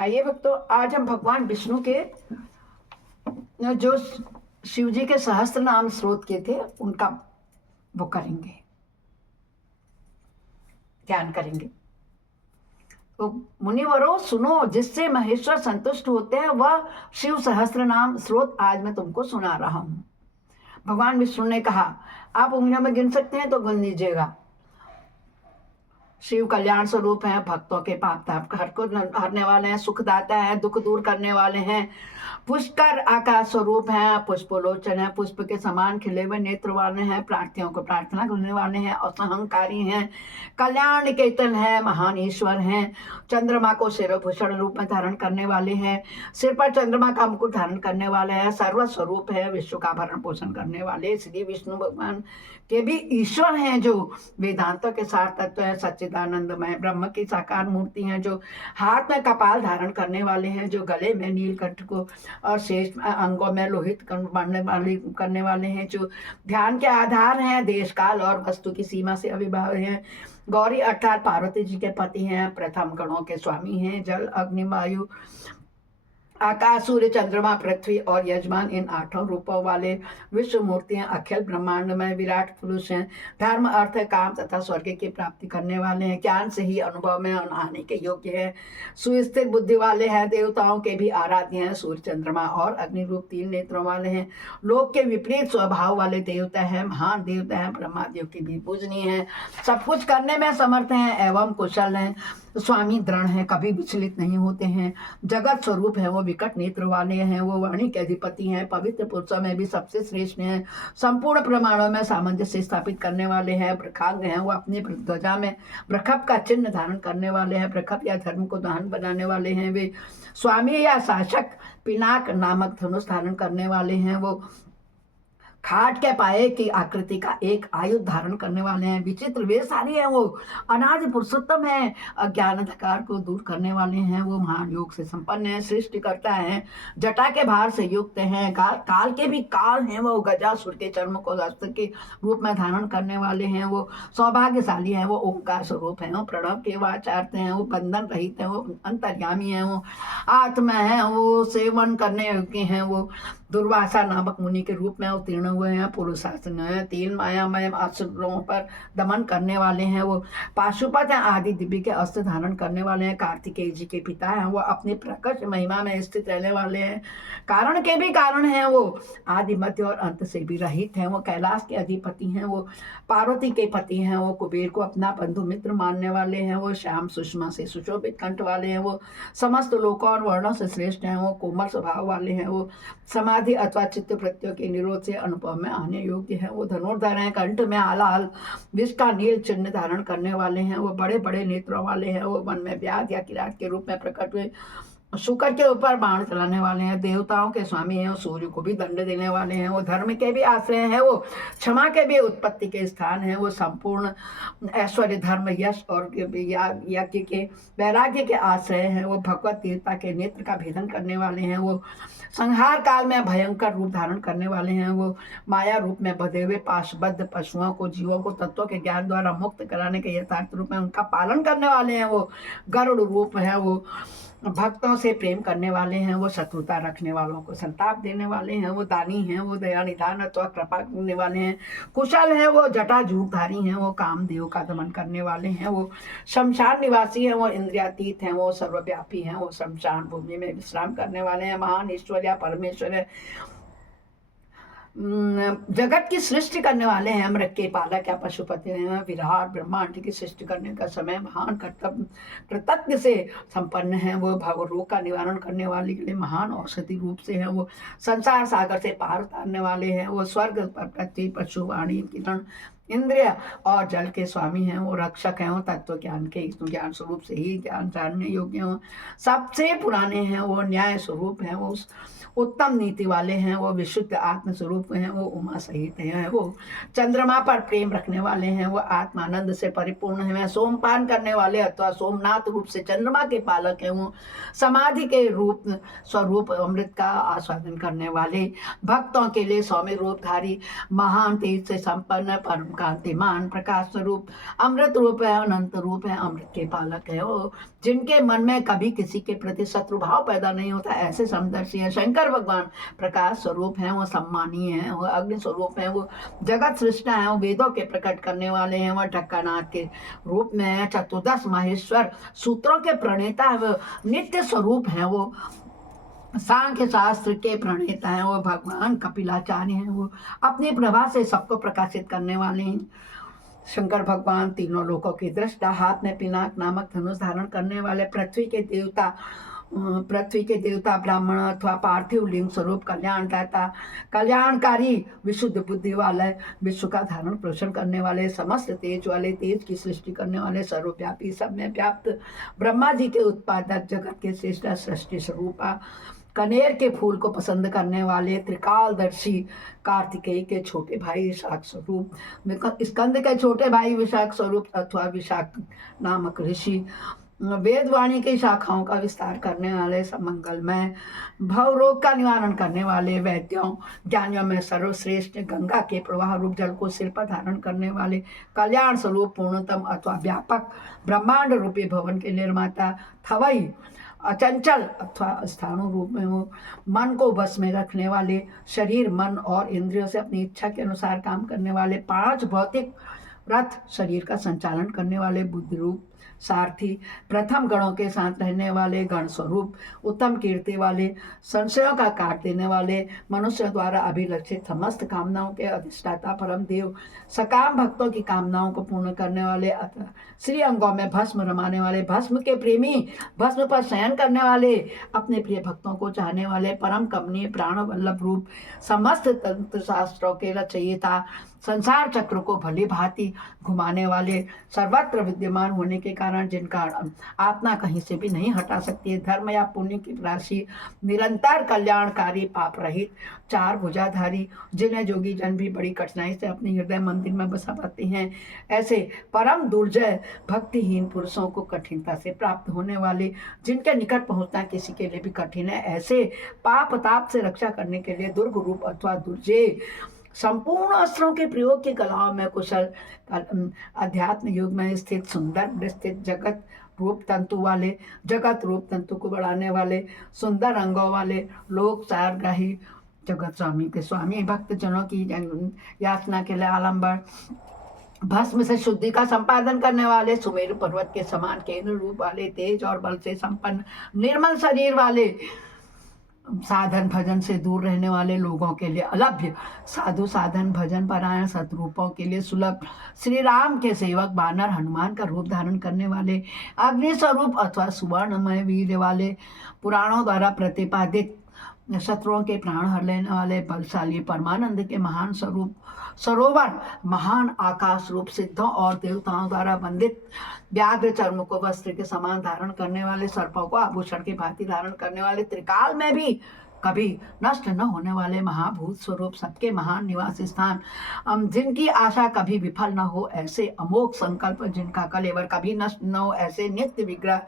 आइए भक्तों, आज हम भगवान विष्णु के जो शिव जी के सहस्त्र नाम स्रोत के थे उनका वो करेंगे, ध्यान करेंगे। तो मुनिवरों सुनो, जिससे महेश्वर संतुष्ट होते हैं वह शिव सहस्त्र नाम स्रोत आज मैं तुमको सुना रहा हूं। भगवान विष्णु ने कहा, आप उंगलियों में गिन सकते हैं तो गिन लीजिएगा। शिव कल्याण स्वरूप हैं, भक्तों के पाप ताप घर को हरने वाले हैं, सुखदाता है, दुख दूर करने वाले हैं, पुष्कर आकाश स्वरूप हैं, पुष्पोलोचन है, पुष्प के समान खिले हुए नेत्र वाले हैं, प्रार्थियों को प्रार्थना करने वाले हैं, असहंकारी हैं, कल्याण केतन है, महान ईश्वर हैं, चंद्रमा को शिरोभूषण रूप में धारण करने वाले हैं, सिर पर चंद्रमा का मुकुट धारण करने वाले हैं, सर्वस्वरूप है, विश्व का भरण पोषण करने वाले श्री विष्णु भगवान के भी ईश्वर हैं, जो वेदांतों के सार तत्व है, सच्चिदानंदमय ब्रह्म की साकार मूर्ति हैं, जो हाथ में कपाल धारण करने वाले हैं, जो गले में नीलकंठ को और शेष अंगों में लोहित करने वाले हैं, जो ध्यान के आधार हैं, देश काल और वस्तु की सीमा से अविभाज्य हैं, गौरी अर्थात पार्वती जी के पति हैं, प्रथम गणों के स्वामी हैं, जल अग्नि वायु आकाश सूर्य चंद्रमा पृथ्वी और यजमान इन आठों रूपों वाले विश्व मूर्तियां अखिल ब्रह्मांड में विराट पुरुष हैं, धर्म अर्थ काम तथा स्वर्ग की प्राप्ति करने वाले हैं, ज्ञान से ही अनुभव में आने के योग्य है, सुस्थिर बुद्धि वाले हैं, देवताओं के भी आराध्य हैं, सूर्य चंद्रमा और अग्नि रूप 3 नेत्रों वाले हैं, लोक के विपरीत स्वभाव वाले देवता हैं, महान देवता हैं, ब्रह्मादेव की भी पूजनीय हैं, सब कुछ करने में समर्थ हैं एवं कुशल हैं, स्वामी दृढ़ हैं, कभी विचलित नहीं होते हैं, जगत स्वरूप है, वो विकट नेत्र वाले हैं, वो वाणी के अधिपति हैं, पवित्र पुरुषों में भी सबसे श्रेष्ठ हैं, संपूर्ण प्रमाणों में सामंजस्य स्थापित करने वाले हैं, प्रखाग्र हैं, वो अपनी ध्वजा में प्रखप का चिन्ह धारण करने वाले हैं, प्रखप या धर्म को दहन बनाने वाले हैं, वे स्वामी या शासक पिनाक नामक धनुष धारण करने वाले हैं, वो खाट के पाए की आकृति का एक आयुध धारण करने वाले हैं, विचित्र वेशधारी हैं, वो अनादि पुरुषोत्तम है, अज्ञान अंधकार को दूर करने वाले हैं, वो महान योग से संपन्न है, सृष्टि करता है, जटा के भार से युक्त हैं, काल के भी काल हैं, वो गजासुर के चर्म को अस्त्र के रूप में धारण करने वाले हैं, वो सौभाग्यशाली हैं, वो ओंकार स्वरूप हैं, वो प्रणव के वाचार्थ हैं, वो बंधन रहित हैं, वो अंतर्यामी हैं, वो आत्मा है, वो सेवन करने योग्य हैं, वो दुर्वासा नामक मुनि के रूप में अवतीर्ण हुए हैं, पुरुषासन है, 3 मायामय असुरों पर दमन करने वाले हैं, वो पाशुपत हैं, आदि दिव्य के अस्त्र धारण करने वाले हैं, कार्तिकेय जी के पिता हैं, वो अपनी प्रकट महिमा में स्थित रहने वाले हैं, कारण के भी कारण हैं, वो आदि मध्य और अंत से भी रहित हैं, वो कैलाश के अधिपति हैं, वो पार्वती के पति हैं, वो कुबेर को अपना बंधु मित्र मानने वाले हैं, वो श्याम सुषमा से सुशोभित कंठ वाले हैं, वो समस्त लोकों और वर्णों से श्रेष्ठ हैं, वो कोमल स्वभाव वाले हैं, वो समाधि अथवा चित्त प्रत्ययों के निरोध से अनुभव में आने योग्य है, वो धनुर्धर हैं, कंठ में आलाल विष का नील चिन्ह धारण करने वाले हैं, वो बड़े बड़े नेत्रों वाले हैं, वो वन में व्याध या किरात के रूप में प्रकट हुए शुक्र के ऊपर बाण चलाने वाले हैं, देवताओं के स्वामी हैं, वो सूर्य को भी दंड देने वाले हैं, वो धर्म के भी आश्रय हैं, वो क्षमा के भी उत्पत्ति के स्थान हैं, वो संपूर्ण ऐश्वर्य धर्म यश और यज्ञ के वैराग्य के आश्रय हैं, वो भगवत तीर्थता के नेत्र का भेदन करने वाले हैं, वो संहार काल में भयंकर रूप धारण करने वाले हैं, वो माया रूप में बधे हुए पाशबद्ध पशुओं को जीवों को तत्वों के ज्ञान द्वारा मुक्त कराने के यथार्थ रूप में उनका पालन करने वाले हैं, वो गरुड़ रूप है, वो भक्तों से प्रेम करने वाले हैं, वो शत्रुता रखने वालों को संताप देने वाले हैं, वो दानी हैं, वो दया निधान अथवा कृपा करने वाले हैं, कुशल हैं, वो जटा झूठधारी हैं, वो कामदेव का दमन करने वाले हैं, वो शमशान निवासी हैं, वो इंद्रियातीत हैं, वो सर्वव्यापी हैं, वो शमशान भूमि में विश्राम करने वाले हैं, महान ईश्वर या परमेश्वर है, जगत की सृष्टि करने वाले हैं, मृग के पालक या पशुपति हैं, विराट ब्रह्मांड की सृष्टि करने का समय महान कृतज्ञ से संपन्न है, वो भवरोग का निवारण करने वाले के लिए महान औषधि रूप से हैं, वो संसार सागर से पार उतारने वाले हैं, वो स्वर्ग पर पृथ्वी पशु वाणी किरण इंद्रिय और जल के स्वामी हैं, वो रक्षक हैं, वो तत्व ज्ञान के ज्ञान स्वरूप से ही ज्ञान जानने योग्य हो, सबसे पुराने हैं, वो न्याय स्वरूप हैं, वो उत्तम नीति वाले हैं, वो विशुद्ध आत्म स्वरूप हैं, वो उमा सहित हैं, वो चंद्रमा पर प्रेम रखने वाले हैं, वो आत्मानंद से परिपूर्ण हैं, सोमपान करने वाले अथवा सोमनाथ रूप से चंद्रमा के पालक हैं, वो समाधि के रूप स्वरूप अमृत का आस्वादन करने वाले, भक्तों के लिए सौम्य रूपधारी, महान तेज से संपन्न परम कांतिमान प्रकाश स्वरूप अमृत रूप है, अनंत रूप है, अमृत के पालक है वो, जिनके मन में कभी किसी के प्रति शत्रु भाव पैदा नहीं होता, ऐसे समदर्शी है शंकर भगवान। प्रकाश स्वरूप है वो, सम्मानीय है वो, अग्नि स्वरूप है वो, जगत सृष्टा है वो, वेदों के प्रकट करने वाले हैं वो, ढक्कानाथ के रूप में है, चतुर्दश माहेश्वर सूत्रों के प्रणेता है वो, नित्य स्वरूप है वो, सांख्य शास्त्र के प्रणेता हैं वो, भगवान कपिलाचार्य हैं वो, अपनी प्रभा से सबको प्रकाशित करने वाले हैं। शंकर भगवान तीनों लोकों की दृष्टा, हाथ में पिनाक नामक धनुष धारण करने वाले, पृथ्वी के देवता ब्राह्मण अथवा पार्थिव लिंग स्वरूप कल्याणदाता, कल्याणकारी, विशुद्ध बुद्धि वाले, विश्व का धारण पोषण करने वाले, समस्त तेज वाले, तेज की सृष्टि करने वाले, सर्वव्यापी, सब में व्याप्त, ब्रह्मा जी के उत्पादक, जगत के श्रेष्ठ सृष्टि स्वरूपा, कनेर के फूल को पसंद करने वाले, त्रिकालदर्शी, कार्तिकेय के छोटे भाई विशाख स्वरूप, स्कंद के छोटे भाई विशाख स्वरूप अथवा विशाख नामक ऋषि, वेदवाणी की शाखाओं का विस्तार करने वाले, मंगलमय, भव रोग का निवारण करने वाले, वैद्यों ज्ञानियों में सर्वश्रेष्ठ, गंगा के प्रवाह रूप जल को सिर पर धारण करने वाले, कल्याण स्वरूप, पूर्णतम अथवा व्यापक, ब्रह्मांड रूपी भवन के निर्माता, थवई, अचंचल अथवा स्थाणु रूप में वो, मन को बस में रखने वाले, शरीर मन और इंद्रियों से अपनी इच्छा के अनुसार काम करने वाले, 5 भौतिक रथ शरीर का संचालन करने वाले, बुद्धि रूप सारथी, प्रथम गणों के साथ रहने वाले, गण स्वरूप, उत्तम कीर्ति वाले, संशयों का काट देने वाले, मनुष्य द्वारा अभिलक्षित समस्त कामनाओं के अधिष्ठाता परम देव, सकाम भक्तों की कामनाओं को पूर्ण करने वाले, अतः श्री अंगों में भस्म रमाने वाले, भस्म के प्रेमी, भस्म पर शयन करने वाले, अपने प्रिय भक्तों को चाहने वाले, परम कमनीय प्राण वल्लभ रूप, समस्त तंत्र शास्त्रों के रचयिता, संसार चक्र को भली भांति घुमाने वाले, सर्वत्र विद्यमान होने के कारण जिनका आत्मा कहीं से भी नहीं हटा सकती है, धर्म या पुण्य की राशि, निरंतर कल्याणकारी, पाप रहित, 4 भुजाधारी, जिन्हें जोगी जन भी बड़ी कठिनाई से अपने हृदय मंदिर में बसा पाते हैं, ऐसे परम दुर्जय भक्तिहीन पुरुषों को कठिनता से प्राप्त होने वाले, जिनके निकट पहुंचना किसी के लिए भी कठिन है, ऐसे पाप ताप से रक्षा करने के लिए दुर्ग रूप अथवा दुर्जय संपूर्ण अस्त्रों के प्रयोग की कलाओं में कुशल, अध्यात्म युग में स्थित, सुंदर विस्तृत, जगत रूप तंतु वाले, जगत रूप तंतु को बढ़ाने वाले, सुंदर अंगों वाले, लोक सारग्राही, जगत स्वामी के स्वामी, भक्त जनों की याचना के लिए आलंबर, भस्म से शुद्धि का संपादन करने वाले, सुमेरु पर्वत के समान केंद्र रूप वाले, तेज और बल से संपन्न, निर्मल शरीर वाले, साधन भजन से दूर रहने वाले लोगों के लिए अलभ्य, साधु साधन भजन परायण सतरूपों के लिए सुलभ, श्री राम के सेवक, बानर हनुमान का रूप धारण करने वाले, अग्नि स्वरूप अथवा सुवर्णमय वीर वाले, पुराणों द्वारा प्रतिपादित शत्रुओं के प्राण हर लेने वाले, बलशाली, परमानंद के महान स्वरूप, सरोवर, महान आकाश रूप, सिद्धों और देवताओं द्वारा वंदित, व्याघ्र चर्म को वस्त्र के समान धारण करने वाले, सर्पों को आभूषण की भांति धारण करने वाले, त्रिकाल में भी कभी नष्ट न होने वाले, महाभूत स्वरूप, सबके महान निवास स्थान, जिनकी आशा कभी विफल न हो, ऐसे अमोघ संकल्प, जिनका कलेवर कभी नष्ट न हो, ऐसे नित्य विग्रह,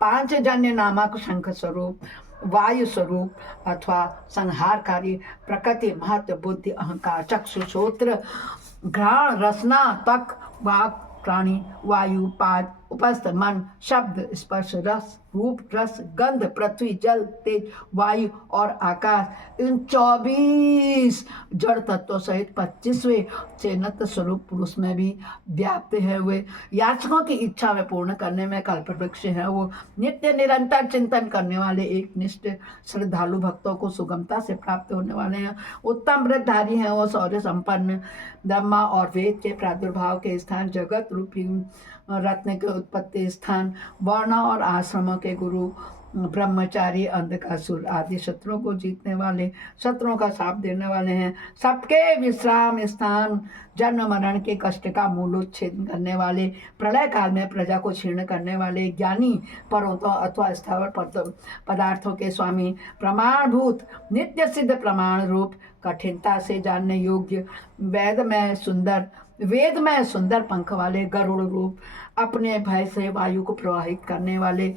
5 जन्य नामक शंख स्वरूप, वायु स्वरूप अथवा संहारकारी, प्रकृति, महत्व, बुद्धि, अहंकार, चक्षु, श्रोत्र, घ्राण, रसना, त्वक, वाक्, प्राणी, वायु, पाद, उपस्थ, मन, शब्द, स्पर्श, रस, रूप, रस, गंध, पृथ्वी, जल, तेज, वायु और आकाश, इन 24 जड़ तत्वों सहित 25वें चेतन स्वरूप पुरुष में भी व्याप्त है वे, याचकों की इच्छा में पूर्ण करने में कल्पवृक्ष है वो, नित्य निरंतर चिंतन करने वाले, एक निष्ठ श्रद्धालु भक्तों को सुगमता से प्राप्त होने वाले हैं, उत्तम व्रतधारी हैं वो, शौर्य संपन्न, ब्रह्मा और वेद के प्रादुर्भाव के स्थान, जगत रूपी रत्न के उत्पत्ति स्थान, वर्ण और आश्रमों के गुरु, ब्रह्मचारी, अंधकासुर आदि शत्रुओं को जीतने वाले, शत्रुओं का साथ देने वाले हैं, सबके विश्राम स्थान, जन्म मरण के कष्ट का मूलोच्छेद करने वाले, प्रलय काल में प्रजा को क्षीण करने वाले, ज्ञानी, पर्वतों अथवा स्थावर पदार्थों के स्वामी, प्रमाणभूत, नित्य सिद्ध प्रमाण रूप, कठिनता से जानने योग्य, वेद में सुंदर पंख वाले, गरुड़ रूप, अपने भय से वायु को प्रवाहित करने वाले,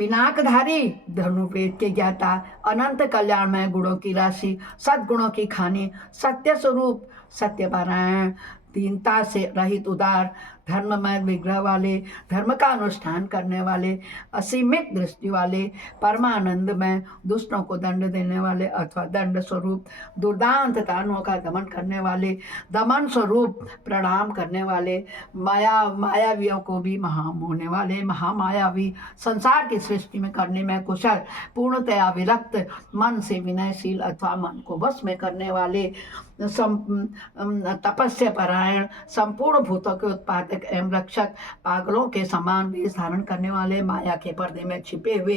पिनाकधारी धनुर्वेद के ज्ञाता, अनंत कल्याणमय गुणों की राशि, सद्गुणों की खानी, सत्य स्वरूप, सत्यपारायण, दीनता से रहित उदार, धर्ममय विग्रह वाले, धर्म का अनुष्ठान करने वाले, असीमित दृष्टि वाले, परमानंदमय, दुष्टों को दंड देने वाले अथवा दंड स्वरूप, दुर्दांत दानवों का दमन करने वाले, दमन स्वरूप प्रणाम करने वाले, मायावियों को भी महामोहने वाले, महामायावी, संसार की सृष्टि में करने में कुशल, पूर्णतया विरक्त, मन से विनयशील अथवा मन को वश में करने वाले, तपस्या परायण, संपूर्ण भूतों के उत्पादक एवं रक्षक, पागलों के समान वेश धारण करने वाले, माया के पर्दे में छिपे हुए,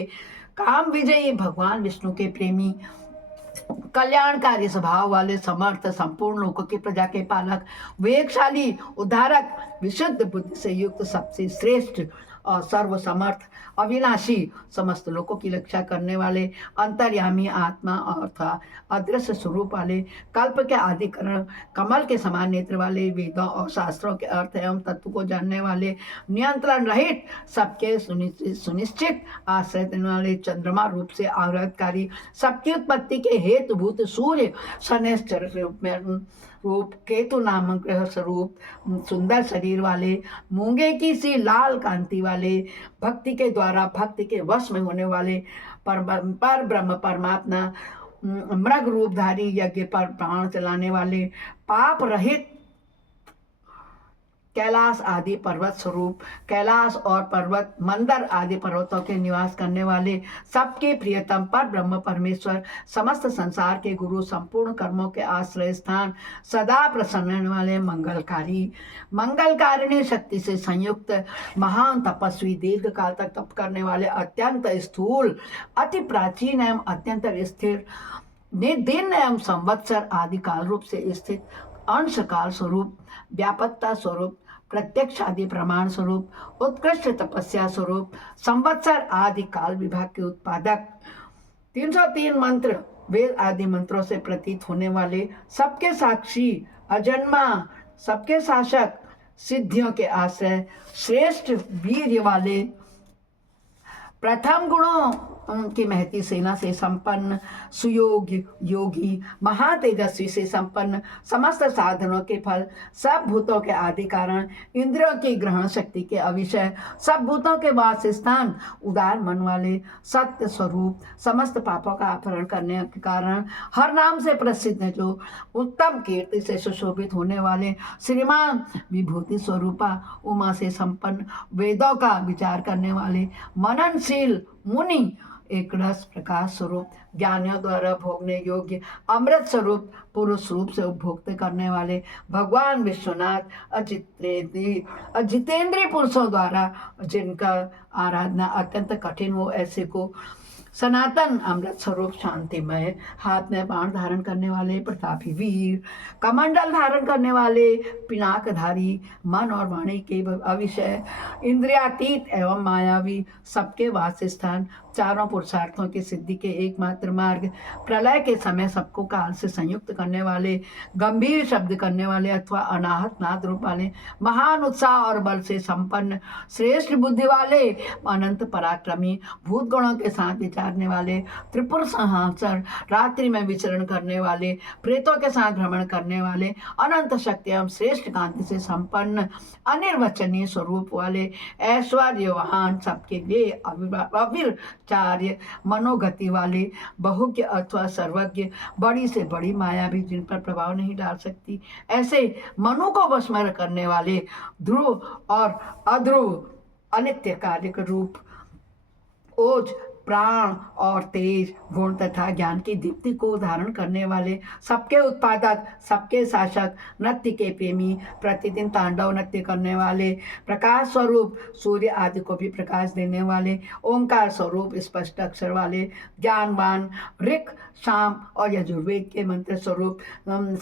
काम विजयी, भगवान विष्णु के प्रेमी, कल्याणकारी स्वभाव वाले, समर्थ, संपूर्ण लोकों की प्रजा के पालक, विवेकशाली, उद्धारक, विशुद्ध बुद्धि से युक्त, सबसे श्रेष्ठ और सर्वसमर्थ, अविनाशी, समस्त लोकों की रक्षा करने वाले, अंतर्यामी आत्मा अर्थात अदृश्य स्वरूप वाले, कल्प के आदिकरण, कमल के समान नेत्र वाले, वेदों और शास्त्रों के अर्थ एवं तत्व को जानने वाले, नियंत्रण रहित, सबके सुनिश्चित आश्रय देने वाले, चंद्रमा रूप से आह्लादकारी, सबकी उत्पत्ति के हेतुभूत सूर्य, शनैश्चर रूप, केतु नामक ग्रह स्वरूप, सुंदर शरीर वाले, मूंगे की सी लाल कांति वाले, भक्ति के द्वारा भक्ति के वश में होने वाले, पर ब्रह्म परमात्मा, मृग रूपधारी, यज्ञ पर प्राण चलाने वाले, पाप रहित, कैलाश आदि पर्वत स्वरूप, कैलाश और पर्वत, मंदर आदि पर्वतों के निवास करने वाले, सबके प्रियतम पर ब्रह्म परमेश्वर, समस्त संसार के गुरु, संपूर्ण कर्मों के आश्रय स्थान, सदा प्रसन्न रहने वाले, मंगलकारी, मंगलकारिणी शक्ति से संयुक्त, महान तपस्वी, दीर्घ काल तक तप करने वाले, अत्यंत स्थूल, अति प्राचीन एवं अत्यंत स्थिर, दिन एवं संवत्सर आदि काल रूप से स्थित, अंश काल स्वरूप, व्यापकता स्वरूप, प्रत्यक्ष आदि प्रमाण स्वरूप, उत्कृष्ट तपस्या स्वरूप, संवत्सर आदि काल विभाग के उत्पादक, 303 मंत्र, वेद आदि मंत्रों से प्रतीत होने वाले, सबके साक्षी, अजन्मा, सबके शासक, सिद्धियों के आश्रय, श्रेष्ठ वीर्य वाले, प्रथम गुणों की महती सेना से संपन्न, सुयोग्य, योगी, महातेजस्वी से संपन्न, समस्त साधनों के फल, सब भूतों के आदि कारण, इंद्रियों की ग्रहण शक्ति के अविषय, सब भूतों के वास स्थान, उदार मन वाले, सत्य स्वरूप, समस्त पापों का अपहरण करने के कारण, हर नाम से प्रसिद्ध है, जो उत्तम कीर्ति से सुशोभित होने वाले, श्रीमान, विभूति स्वरूपा, उमा से संपन्न, वेदों का विचार करने वाले, मननशील मुनि, एक रस प्रकाश स्वरूप, ज्ञानियों द्वारा भोगने योग्य, अमृत स्वरूप, पुरुष रूप से उपभोक्त करने वाले, भगवान विश्वनाथ, अजितेंद्रीय पुरुषों द्वारा जिनका आराधना अत्यंत कठिन हो, ऐसे को सनातन अमृत स्वरूप, शांतिमय, हाथ में बाण धारण करने वाले, प्रतापी वीर, कमंडल धारण करने वाले, पिनाकधारी, मन और वाणी के अविषय, इंद्रियातीत एवं मायावी, सबके वास स्थान, चारों पुरुषार्थों की सिद्धि के एकमात्र मार्ग, प्रलय के समय सबको काल से संयुक्त करने वाले, गंभीर शब्द करने वाले अथवा अनाहत नाद रूप वाले, महान उत्साह और बल से संपन्न, श्रेष्ठ बुद्धि वाले, अनंत पराक्रमी, भूत गणों के साथ विचारने वाले, त्रिपुर संहार, रात्रि में विचरण करने वाले, प्रेतों के साथ भ्रमण करने वाले, अनंत शक्ति एवं श्रेष्ठ कांति से संपन्न, अनिर्वचनीय स्वरूप वाले, ऐश्वर्यवान, सबके लिए अविचार्य, मनोगति वाले, बहुज्ञ अथवा सर्वज्ञ, बड़ी से बड़ी माया भी जिन पर प्रभाव नहीं डाल सकती, ऐसे मनु को वश में करने वाले, ध्रुव और अध्रुव, अनित्य कार्य रूप, ओज, प्राण और तेज, गुण तथा ज्ञान की दीप्ति को धारण करने वाले, सबके उत्पादक, सबके शासक, नृत्य के प्रेमी, प्रतिदिन तांडव नृत्य करने वाले, प्रकाश स्वरूप, सूर्य आदि को भी प्रकाश देने वाले, ओंकार स्वरूप, स्पष्ट अक्षर वाले, ज्ञानवान, ऋक, शाम और यजुर्वेद के मंत्र स्वरूप,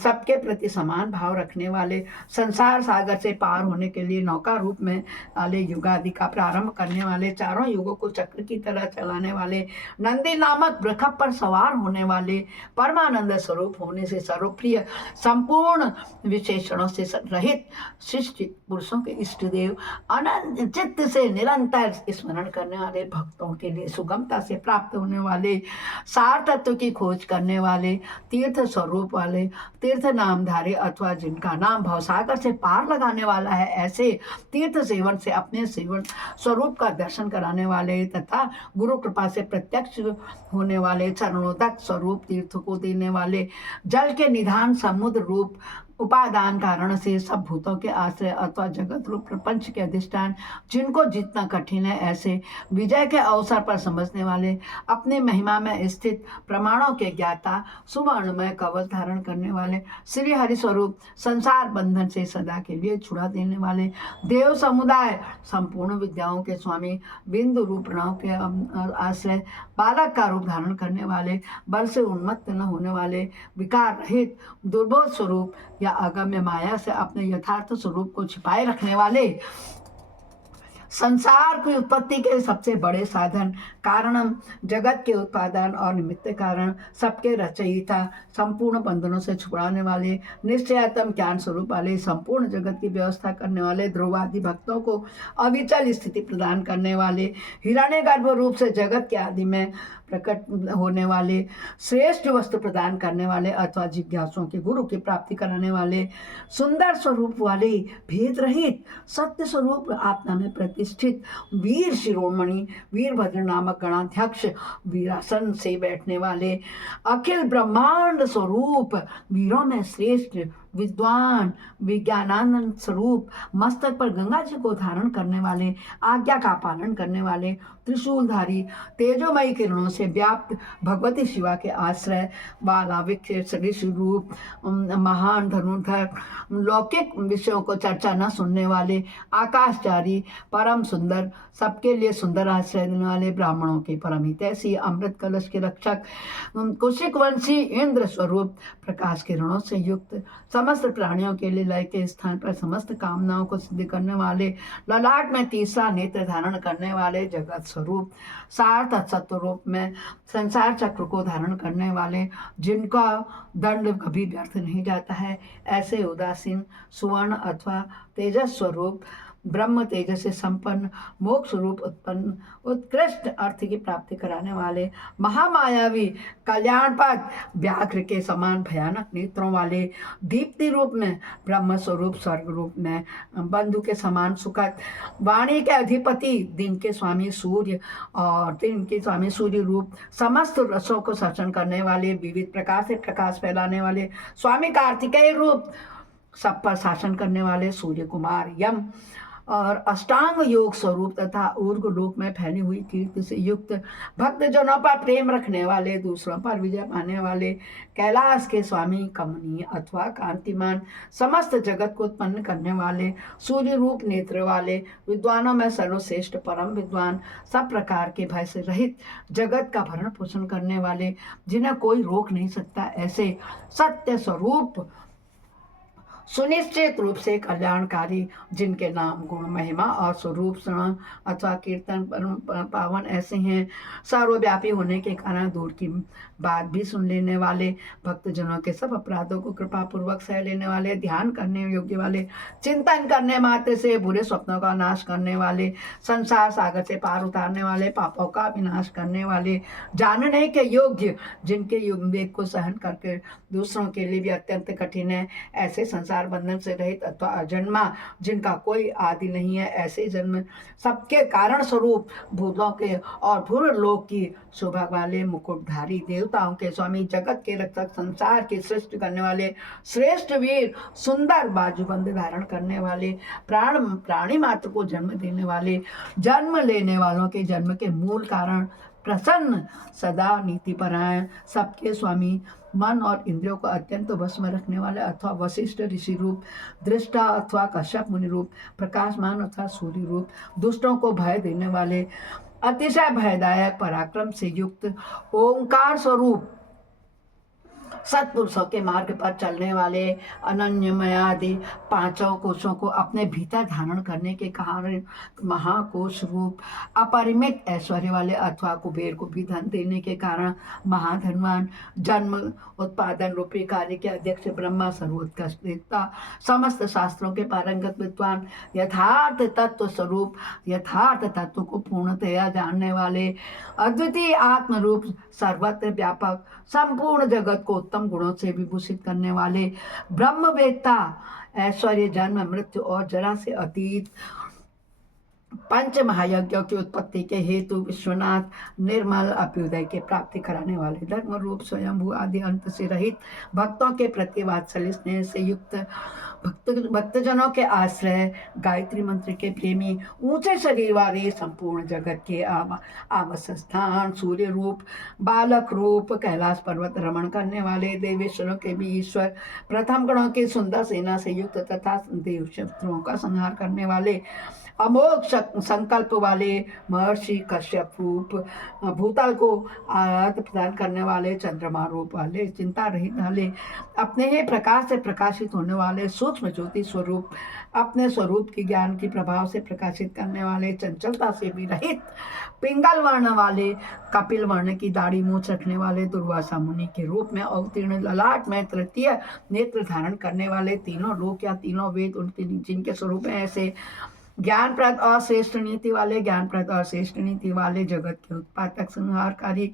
सबके प्रति समान भाव रखने वाले, संसार सागर से पार होने के लिए नौका रूप में वाले, युगादि का प्रारंभ करने वाले, चारों युगों को चक्र की तरह चलाने करने वाले, नंदी नामक वृक्ष पर सवार होने वाले, परमानंद स्वरूप होने से सर्वप्रिय, संपूर्ण विशेषणों से रहित शिष्ट पुरुषों के इष्ट देव, अनंत चित्त से निरंतर स्मरण करने वाले, भक्तों के लिए सुगमता से प्राप्त होने वाले, सार तत्व की खोज करने वाले, तीर्थ स्वरूप वाले, तीर्थ नामधारी अथवा जिनका नाम भवसागर से पार लगाने वाला है, ऐसे तीर्थ सेवन से अपने सेवन स्वरूप का दर्शन कराने वाले तथा गुरु कृपा से प्रत्यक्ष होने वाले, चरणोदक स्वरूप तीर्थ को देने वाले, जल के निधान समुद्र रूप उपादान कारण से सब भूतों के आश्रय अथवा जगत रूप प्रपंच के अधिष्ठान, जिनको जितना कठिन है ऐसे विजय के अवसर पर समझने वाले, अपने महिमा में स्थित प्रमाणों के ज्ञाता, सुवर्णमय कवच धारण करने वाले, श्री हरि स्वरूप संसार बंधन से सदा के लिए छुड़ा देने वाले, देव समुदाय संपूर्ण विद्याओं के स्वामी, बिंदु रूप प्रणव के आश्रय, बालक का रूप धारण करने वाले, बल से उन्मत्त न होने वाले, विकार रहित दुर्बोध स्वरूप या अगम्य माया से अपने यथार्थ स्वरूप को छिपाए रखने वाले, संसार की उत्पत्ति के सबसे बड़े साधन, कारणम, जगत के उत्पादन और निमित्त कारण, सबके रचयिता, संपूर्ण बंधनों से छुड़ाने वाले, निश्चयतम ज्ञान स्वरूप वाले, संपूर्ण जगत की व्यवस्था करने वाले, ध्रुवादि भक्तों को अविचल स्थिति प्रदान करने वाले, हिरण्यगर्भ रूप से जगत के आदि में प्रकट होने वाले, श्रेष्ठ वस्तु प्रदान करने वाले अथवा जिज्ञासुओं के गुरु की प्राप्ति कराने वाले, सुंदर स्वरूप वाले, भेद रहित सत्य स्वरूप आत्मा में प्रतिष्ठित, वीर शिरोमणि, वीरभद्र नामक गणाध्यक्ष, वीरासन से बैठने वाले, अखिल ब्रह्मांड स्वरूप, वीरों में श्रेष्ठ, विद्वान, विज्ञानानंद स्वरूप, मस्तक पर गंगा जी को धारण करने वाले, आज्ञा का पालन करने वाले, त्रिशूलधारी, तेजोमयी किरणों से व्याप्त, भगवती शिवा के आश्रय वाला, विक्षेप ऋषि रूप, महान धनुर्धर, लौकिक विषयों को चर्चा न सुनने वाले, आकाशचारी, परम सुंदर, सबके लिए सुंदर आश्रय देने वाले, ब्राह्मणों के परम हितैषी, अमृत कलश के रक्षक, कुशिक वंशी, इंद्र स्वरूप, प्रकाश किरणों से युक्त, समस्त प्राणियों के लिए लय के स्थान पर समस्त कामनाओं को सिद्ध करने वाले, ललाट में तीसरा नेत्र धारण करने वाले, जगत स्वरूप, सार तत्सत्व रूप में संसार चक्र को धारण करने वाले, जिनका दंड कभी व्यर्थ नहीं जाता है, ऐसे उदासीन, सुवर्ण अथवा तेजस स्वरूप, ब्रह्म तेज से संपन्न, मोक्ष रूप उत्पन्न, उत्कृष्ट अर्थ की प्राप्ति कराने वाले, महामायावी, कल्याणपद, व्याघ्र के समान भयानक नेत्रों वाले, दीप्ति रूप में, ब्रह्म स्वरूप, स्वर्ग रूप में, बंधु के समान सुखद, वाणी के अधिपति, दिन के स्वामी सूर्य और दिन के स्वामी सूर्य रूप, समस्त रसों को शासन करने वाले, विविध प्रकार से प्रकाश फैलाने वाले, स्वामी कार्तिकेय रूप, सब पर शासन करने वाले, सूर्य कुमार यम और अष्टांग योग स्वरूप तथा ऊर्ध्व लोक में फैली हुई कीर्ति से युक्त, भक्तजनों पर प्रेम रखने वाले, दूसरों पर विजय पाने वाले, कैलाश के स्वामी, कमनीय अथवा कांतिमान, समस्त जगत को उत्पन्न करने वाले, सूर्य रूप नेत्र वाले, विद्वानों में सर्वश्रेष्ठ परम विद्वान, सब प्रकार के भय से रहित, जगत का भरण पोषण करने वाले, जिन्हें कोई रोक नहीं सकता, ऐसे सत्य स्वरूप, सुनिश्चित रूप से कल्याणकारी, जिनके नाम, गुण, महिमा और स्वरूप श्रवण अथवा कीर्तन परम पावन ऐसे हैं, सर्वव्यापी होने के कारण दूर की बात भी सुन लेने वाले, भक्तजनों के सब अपराधों को कृपा पूर्वक सह लेने वाले, ध्यान करने योग्य वाले, चिंतन करने मात्र से बुरे स्वप्नों का नाश करने वाले, संसार सागर से पार उतारने वाले, पापों का विनाश करने वाले, जानने के योग्य, जिनके विवेक को सहन करके दूसरों के लिए भी अत्यंत कठिन है, ऐसे संसार बंधन से रहित अथवा अजन्मा, जिनका कोई आदि नहीं है, ऐसे जन्म सबके कारण स्वरूप, भूतों के और भूर लोक की शोभा वाले, मुकुटधारी, देवताओं के स्वामी, जगत के रक्षक, संसार की सृष्टि करने वाले, श्रेष्ठ वीर, सुंदर बाजूबंद धारण करने वाले, प्राणी मात्र को जन्म देने वाले, जन्म लेने वालों के जन्म के मूल कारण, प्रसन्न, सदा नीतिपरायण, सबके स्वामी, मन और इंद्रियों को अत्यंत वश में रखने वाले अथवा वशिष्ठ ऋषि रूप, दृष्टा अथवा कश्यप मुनि रूप, प्रकाशमान अथवा सूर्य रूप, दुष्टों को भय देने वाले, अतिशय भयदायक, पराक्रम से युक्त, ओंकार स्वरूप, सत्पुरुषों के मार्ग पर चलने वाले अनन्यमयादि पांचों कोशों को अपने भीतर धारण करने के कारण महाकोश रूप अपरिमित ऐश्वर्य वाले अथवा कुबेर को भी धन देने के कारण महाधनवान जन्म उत्पादन रूपी कार्य के अध्यक्ष ब्रह्मा सर्वोत्कृष्ट देवता समस्त शास्त्रों के पारंगत विद्वान यथार्थ तत्व स्वरूप यथार्थ तत्व को पूर्णतया जानने वाले अद्वितीय आत्म रूप सर्वत्र व्यापक संपूर्ण जगत को उत्तम गुणों से विभूषित करने वाले ब्रह्मवेत्ता ऐश्वर्य जन्म मृत्यु और जरा से अतीत पंच महायज्ञों की उत्पत्ति के हेतु विश्वनाथ निर्मल अभ्युदय के प्राप्ति कराने वाले धर्म रूप स्वयंभू आदि अंत से रहित भक्तों के प्रति वात्सल्य स्नेह से युक्त भक्तजनों के आश्रय गायत्री मंत्र के प्रेमी ऊंचे शरीर वाले संपूर्ण जगत के आवास स्थान सूर्य रूप बालक रूप कैलाश पर्वत रमण करने वाले देवेश्वरों के भी ईश्वर प्रथम गणों की सुंदर सेना से युक्त तथा देव शत्रुओं का संहार करने वाले अमोघ संकल्प वाले महर्षि कश्यप रूप भूतल को आराध प्रदान करने वाले चंद्रमा रूप वाले चिंता रहित वाले अपने ही प्रकाश से प्रकाशित होने वाले सूक्ष्म ज्योति स्वरूप अपने स्वरूप की ज्ञान की प्रभाव से प्रकाशित करने वाले चंचलता से भी रहित पिंगल वर्ण वाले कपिल वर्ण की दाढ़ी मूछ रखने वाले दुर्वासा मुनि के रूप में अवतीर्ण ललाट में तृतीय नेत्र धारण करने वाले तीनों लोक या तीनों वेद उनके जिनके स्वरूप में ऐसे ज्ञानप्रद और श्रेष्ठ नीति वाले ज्ञानप्रद और श्रेष्ठ नीति वाले जगत के उत्पादक संहारकारी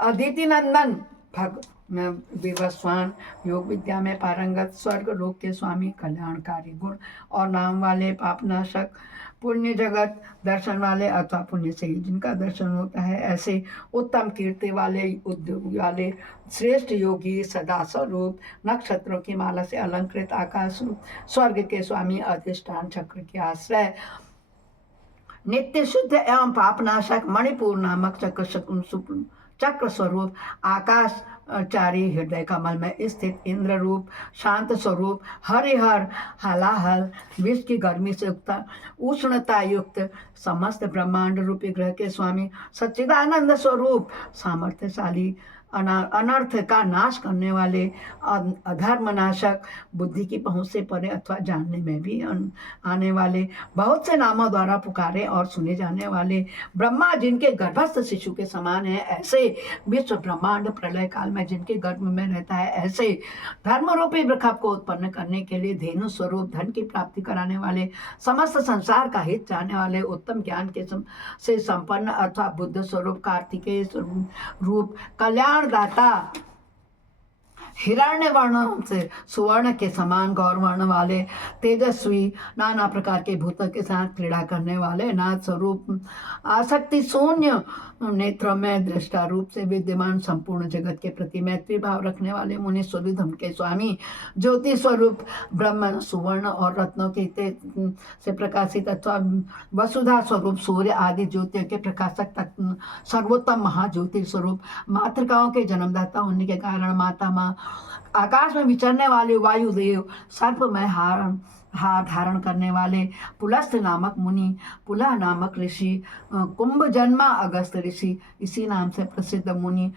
अदिति नंदन भग में विवस्वान योग विद्या में पारंगत स्वर्ग लोक के स्वामी कल्याणकारी गुण और नाम वाले पापनाशक पुण्य जगत दर्शन वाले अथवा पुण्य से ही जिनका दर्शन होता है ऐसे उत्तम कीर्ति वाले उद्योग वाले श्रेष्ठ योगी सदा स्वरूप नक्षत्रों की माला से अलंकृत आकाश रूप स्वर्ग के स्वामी अधिष्ठान चक्र के आश्रय नित्य शुद्ध एवं पापनाशक मणिपुर नामक चक्र स्वरूप आकाशचारी हृदय कमल में स्थित इंद्र रूप शांत स्वरूप हरिहर हलाहल विश्व की गर्मी से युक्त उष्णता युक्त समस्त ब्रह्मांड रूपी ग्रह के स्वामी सच्चिदानंद स्वरूप सामर्थ्यशाली अनर्थ का नाश करने वाले अधर्मनाशक बुद्धि की पहुंच से परे अथवा जानने में भी आने वाले बहुत से नामों द्वारा पुकारे और सुने जाने वाले ब्रह्मा जिनके गर्भस्थ शिशु के समान है ऐसे विश्व ब्रह्मांड प्रलय काल में जिनके गर्भ में रहता है ऐसे धर्म रूपी वृक्ष को उत्पन्न करने के लिए धेनु स्वरूप धन की प्राप्ति कराने वाले समस्त संसार का हित चाहने वाले उत्तम ज्ञान के से संपन्न अथवा बुद्ध स्वरूप कार्तिकेय रूप कल्याण दाता हिरण्य वर्ण से सुवर्ण के समान गौर वर्ण वाले तेजस्वी नाना प्रकार के भूतों के साथ क्रीड़ा करने वाले नाथ स्वरूप आसक्ति शून्य नेत्रों में दृष्टा रूप से विद्यमान संपूर्ण जगत के प्रति मैत्री भाव रखने वाले मुनि स्वरूप धम के स्वामी ज्योति स्वरूप ब्रह्म सुवर्ण और रत्नों के तेज से प्रकाशित अथवा वसुधा स्वरूप सूर्य आदि ज्योतियों के प्रकाशक तत्व सर्वोत्तम महाज्योति स्वरूप मातृकाओं के जन्मदाता होने के कारण माता माँ आकाश में विचरने वाले वायुदेव सर्पमय हार धारण करने वाले पुलस्थ नामक मुनि पुलह नामक ऋषि कुंभ जन्मा अगस्त ऋषि इसी नाम से प्रसिद्ध मुनि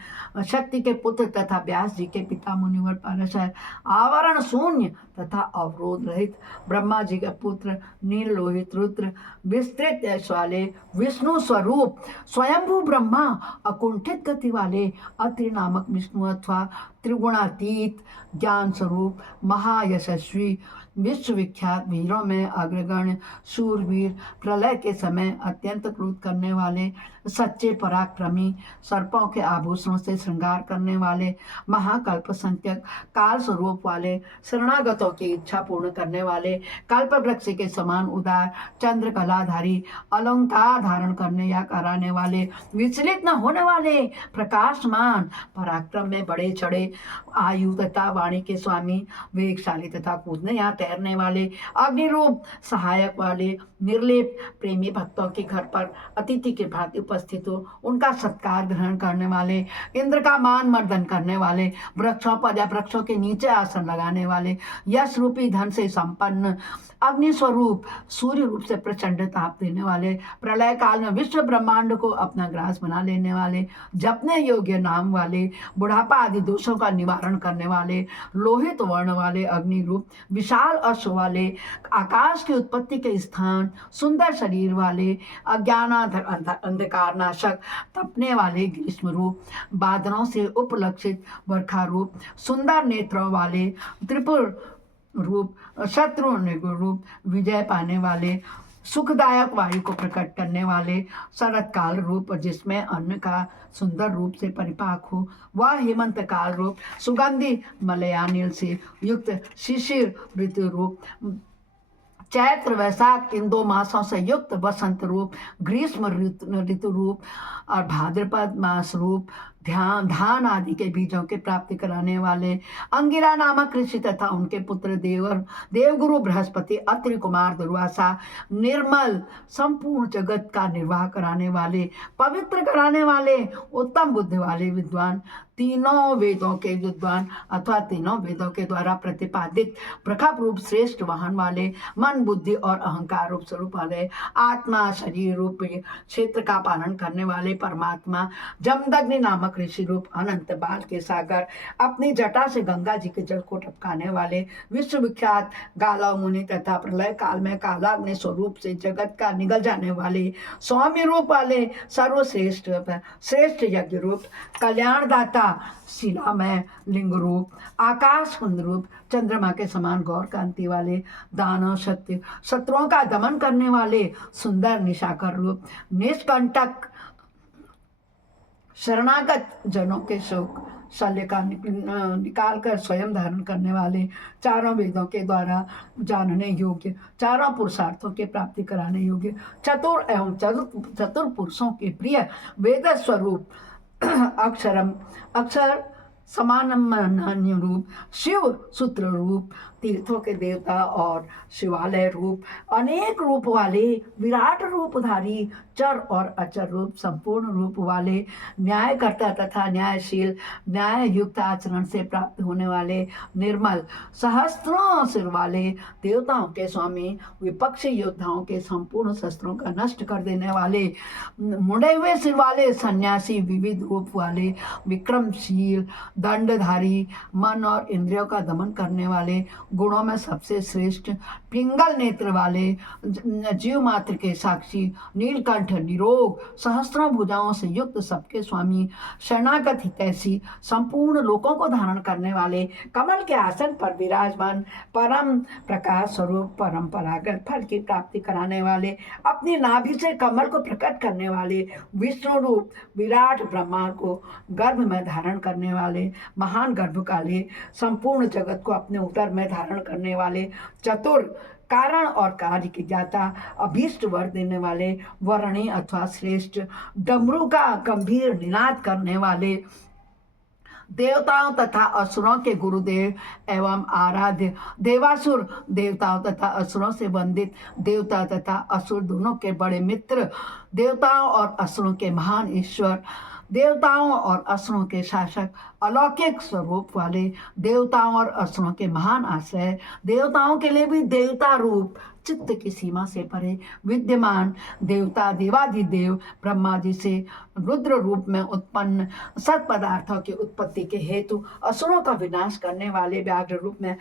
शक्ति के पुत्र तथा व्यास जी के पिता मुनिवर पारशर आवरण शून्य तथा अवरोध रहित ब्रह्मा जी के पुत्र नील लोहित रुद्र विस्तृत यश वाले विष्णु स्वरूप स्वयंभू ब्रह्मा अकुंठित गति वाले अत्रि नामक विष्णु अथवा त्रिगुणातीत ज्ञान स्वरूप महायशस्वी विश्वविख्यात वीरों में अग्रगण्य शूरवीर प्रलय के समय अत्यंत क्रोध करने वाले सच्चे पराक्रमी सर्पों के आभूषणों से श्रृंगार करने वाले महाकल्प संख्यक काल स्वरूप वाले शरणागतों की इच्छा पूर्ण करने वाले कल्प वृक्ष के समान उदार चंद्र कलाधारी अलंकार धारण करने या कराने वाले विचलित न होने वाले प्रकाशमान पराक्रम में बड़े चढ़े आयु तथा वाणी के स्वामी वेगशाली तथा कूदने या तैरने वाले, अग्नि रूप सहायक वाले, निर्लेप प्रेमी भक्तों के घर पर अतिथि के भांति उपस्थित हो उनका सत्कार ग्रहण करने वाले, इंद्र का मान मर्दन करने वाले, वृक्षों पर या वृक्षों के नीचे आसन लगाने वाले, यश रूपी धन से संपन्न, अग्नि स्वरूप सूर्य रूप से प्रचंड ताप देने वाले, प्रलय काल में विश्व ब्रह्मांड को अपना ग्रास बना लेने वाले, जपने योग्य नाम वाले, बुढ़ापा आदि दोषों का निवारण करने वाले, लोहित वर्ण वाले, अग्नि रूप विशाल अश्व वाले, आकाश की उत्पत्ति के स्थान, सुंदर शरीर वाले, अज्ञान अंधकार नाशक, तपने वाले ग्रीष्म रूप, बादलों से उपलक्षित वर्षा रूप, सुंदर नेत्रों वाले, त्रिपुर रूप, शत्रु रूप, विजय पाने वाले, सुखदायक वायु को प्रकट करने वाले, शरत काल रूप जिसमें अन्न का सुंदर रूप से परिपाक हो, वह हेमंत काल रूप, सुगंधि मलयानिल से युक्त शिशिर ऋतु रूप, चैत्र वैशाख इन 2 मासों से युक्त वसंत रूप, ग्रीष्म ऋतु रूप और भाद्रपद मास रूप, धान आदि के बीजों के प्राप्ति कराने वाले, अंगिरा नामक ऋषि तथा उनके पुत्र देवगुरु बृहस्पति, अत्रि कुमार दुर्वासा, निर्मल संपूर्ण जगत का निर्वाह कराने वाले, पवित्र कराने वाले, उत्तम बुद्धि वाले विद्वान, तीनों वेदों के विद्वान अथवा तीनों वेदों के द्वारा प्रतिपादित प्रखर रूप श्रेष्ठ वाहन वाले, मन बुद्धि और अहंकार रूप स्वरूप वाले, आत्मा शरीर रूप क्षेत्र का पालन करने वाले परमात्मा, जमदग्नि नामक ऋषि रूप, अनंत बाल के सागर, अपनी जटा से गंगा जी के जल को टपकाने वाले, विश्वविख्यात गालव मुनि तथा प्रलय काल में कालाग्नि स्वरूप से जगत का निगल जाने वाले, सौम्य रूप वाले, सर्वश्रेष्ठ श्रेष्ठ यज्ञ रूप, कल्याणदाता शिलामय लिंग रूप, आकाश कुंद रूप, चंद्रमा के समान गौर कांति वाले, दानव सत्य शत्रुओं का दमन करने वाले, सुंदर निशाकर रूप, निष्कंटक शरणागत जनों के शोक शल्य का निकाल कर स्वयं धारण करने वाले, चारों वेदों के द्वारा जानने योग्य, चारों पुरुषार्थों के प्राप्ति कराने योग्य, चतुर एवं चतुर पुरुषों के प्रिय वेद स्वरूप, अक्षर समानन्य रूप, शिव सूत्र रूप, तीर्थों के देवता और शिवालय रूप, अनेक रूप वाले, विराट रूपधारी, चर और अचर रूप, संपूर्ण रूप वाले, न्यायकर्ता तथा न्यायशील, न्याय युक्त आचरण से प्राप्त होने वाले, निर्मल सहस्त्रों सिर वाले, देवताओं के स्वामी, विपक्षी योद्धाओं के संपूर्ण शस्त्रों का नष्ट कर देने वाले, मुड़े हुए सिर वाले, सन्यासी, विविध रूप वाले, विक्रमशील, दंडधारी, मन और इंद्रियों का दमन करने वाले, गुणों में सबसे श्रेष्ठ, पिंगल नेत्र वाले, जीव मात्र के साक्षी, नीलकंठ, निरोग, सहस्त्रों भुजाओं से युक्त, सबके स्वामी, शरणागत हितैषी, संपूर्ण लोकों को धारण करने वाले, कमल के आसन पर विराजमान, परम प्रकाश स्वरूप, परंपरागत फल की प्राप्ति कराने वाले, अपनी नाभि से कमल को प्रकट करने वाले, विष्णु रूप, विराट ब्रह्मा को गर्भ में धारण करने वाले, महान गर्भकाली, संपूर्ण जगत को अपने उदर में धारण करने वाले, चतुर, कारण और कार्य की ज्ञाता, अभीष्ट वर देने वाले, वर्णी अथवा श्रेष्ठ, डमरू का गंभीर निनाद करने वाले, देवताओं तथा असुरों के गुरुदेव एवं आराध्य, देवासुर, देवताओं तथा असुरों से वंदित, देवता तथा असुर दोनों के बड़े मित्र, देवताओं और असुरों के महान ईश्वर, देवताओं और असुरों के शासक, अलौकिक स्वरूप वाले, देवताओं और असुरों के महान आश्रय, देवताओं के लिए भी देवता रूप, चित्त की सीमा से परे विद्यमान, देवता देवाधिदेव ब्रह्मा जी से रुद्र रूप में उत्पन्न, सत पदार्थों की उत्पत्ति के हेतु असुरों का विनाश करने वाले, व्याघ्र रूप में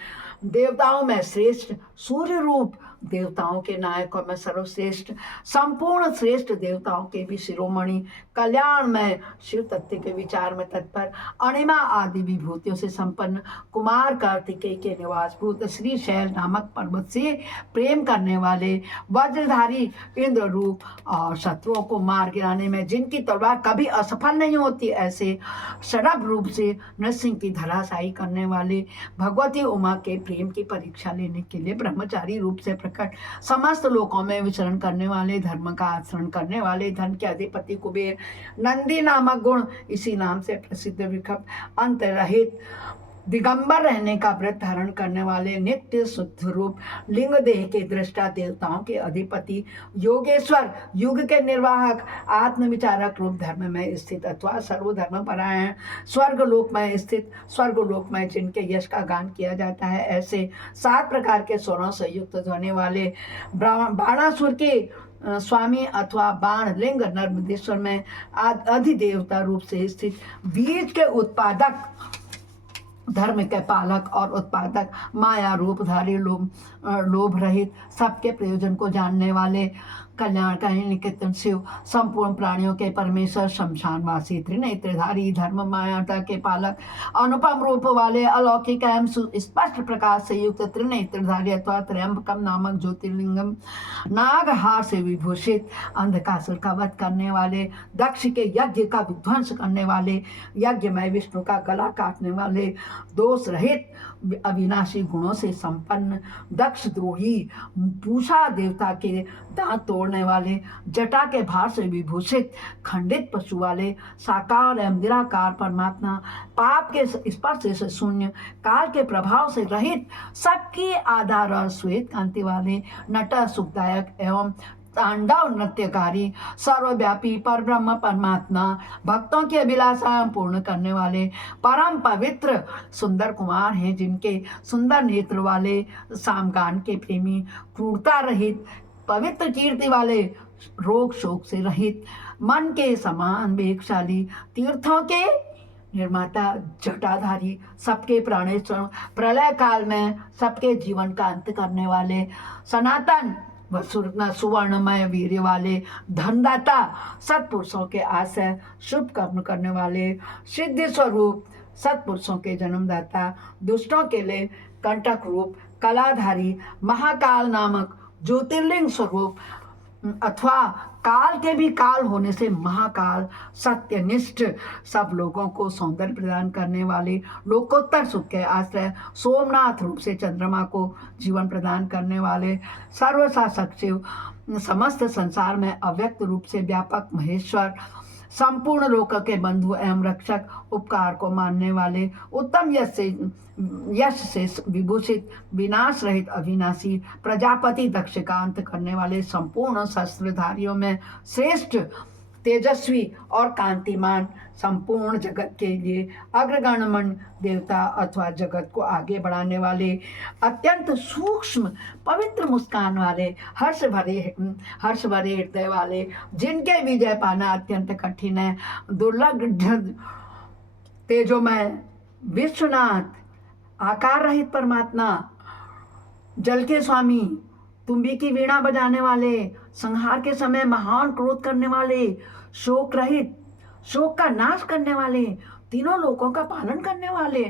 देवताओं में श्रेष्ठ, सूर्य रूप, देवताओं के नायकों में सर्वश्रेष्ठ, संपूर्ण श्रेष्ठ, देवताओं के भी शिरोमणि, कल्याण में शिव तत्व के विचार में तत्पर, अणिमा आदि विभूतियों से संपन्न, कुमार कार्तिकेय के निवासभूत, श्री शैल नामक पर्वत से प्रेम करने वाले, वज्रधारी, इंद्र रूप और शत्रुओं को मार गिराने में जिनकी तलवार कभी असफल नहीं होती, ऐसे शरभ रूप से नरसिंह की धराशायी करने वाले, भगवती उमा के प्रेम की परीक्षा लेने के लिए ब्रह्मचारी रूप से प्रकट, समस्त लोकों में विचरण करने वाले, धर्म का आचरण करने वाले, धन के अधिपति कुबेर, नंदी नामक गुण, इसी नाम से प्रसिद्ध विकल्प, अंत रहित, दिगंबर रहने का व्रत धारण करने वाले, नित्य शुद्ध रूप लिंग देह के दृष्टा, देवताओं के अधिपति, योगेश्वर, युग के निर्वाहक, आत्म विचारक रूप धर्म में स्थित अथवा सर्वधर्म परायण, स्वर्गलोक में स्थित, स्वर्गलोक में जिनके यश का गान किया जाता है, ऐसे 7 प्रकार के स्वरों से युक्त ध्वनि वाले, बाणासुर के स्वामी अथवा बाण लिंग नर्मदेश्वर में अधिदेवता रूप से स्थित, बीज के उत्पादक, धर्म के पालक और उत्पादक, माया रूपधारी, लोभ रहित, सबके प्रयोजन को जानने वाले, कल्याणकारी निकेतन शिव, संपूर्ण प्राणियों के परमेश्वर, शमशानवासी, त्रिनेत्रधारी, धर्म मायाता के पालक, अनुपम रूप वाले, अलौकिक एवं स्पष्ट प्रकाश से युक्त त्रिनेत्रधारी अथवा त्र्यंबकम नामक ज्योतिर्लिंगम, नागहार से विभूषित, अंधकासुर का वध करने वाले, दक्ष के यज्ञ का विध्वंस करने वाले, यज्ञ में विष्णु का गला काटने वाले, दोष रहित, अविनाशी गुणों से संपन्न, दक्ष द्रोही, पूषा देवता के दांत तोड़ने वाले, जटा के भार से विभूषित, खंडित पशु वाले, साकार एवं निराकार परमात्मा, पाप के स्पर्श से शून्य, काल के प्रभाव से रहित, सबकी आधार और श्वेत कांति वाले, नट सुखदायक एवं तांडव नृत्यकारी, सर्वव्यापी परब्रह्म परमात्मा, भक्तों की अभिलाषाएं पूर्ण करने वाले, परम पवित्र सुंदर कुमार हैं, जिनके सुंदर नेत्र वाले, सामगान के प्रेमी, क्रूरता रहित, पवित्र कीर्ति वाले, रोग शोक से रहित, मन के समान वेगशाली, तीर्थों के निर्माता, जटाधारी, सबके प्राणेश्वर, प्रलय काल में सबके जीवन का अंत करने वाले, सनातन सुवर्णमय वीर्य वाले, धनदाता, सत्पुरुषों के आश्रय, शुभ कर्म करने वाले, सिद्धि स्वरूप, सत्पुरुषों के जन्मदाता, दुष्टों के लिए कंटक रूप, कलाधारी, महाकाल नामक ज्योतिर्लिंग स्वरूप अथवा काल के भी काल होने से महाकाल, सत्यनिष्ठ, सब लोगों को सौंदर्य प्रदान करने वाले, लोकोत्तर सुख के आश्रय, सोमनाथ रूप से चंद्रमा को जीवन प्रदान करने वाले, सर्वशासक शिव, समस्त संसार में अव्यक्त रूप से व्यापक महेश्वर, संपूर्ण लोक के बंधु एवं रक्षक, उपकार को मानने वाले, उत्तम यश से विभूषित, विनाश रहित, अविनाशी, प्रजापति, दक्ष का अंत करने वाले, संपूर्ण शस्त्रधारियों में श्रेष्ठ, तेजस्वी और कांतिमान, संपूर्ण जगत के लिए अग्रगण्य देवता अथवा जगत को आगे बढ़ाने वाले, अत्यंत सूक्ष्म पवित्र मुस्कान वाले, हर्ष भरे हृदय वाले, जिनके विजय पाना अत्यंत कठिन है, दुर्लभ, तेजोमय, विश्वनाथ, आकार रहित परमात्मा, जल के स्वामी, तुम्बी की वीणा बजाने वाले, संहार के समय महान क्रोध करने वाले, शोक रहित, शोक का नाश करने वाले, तीनों लोकों का पालन करने वाले,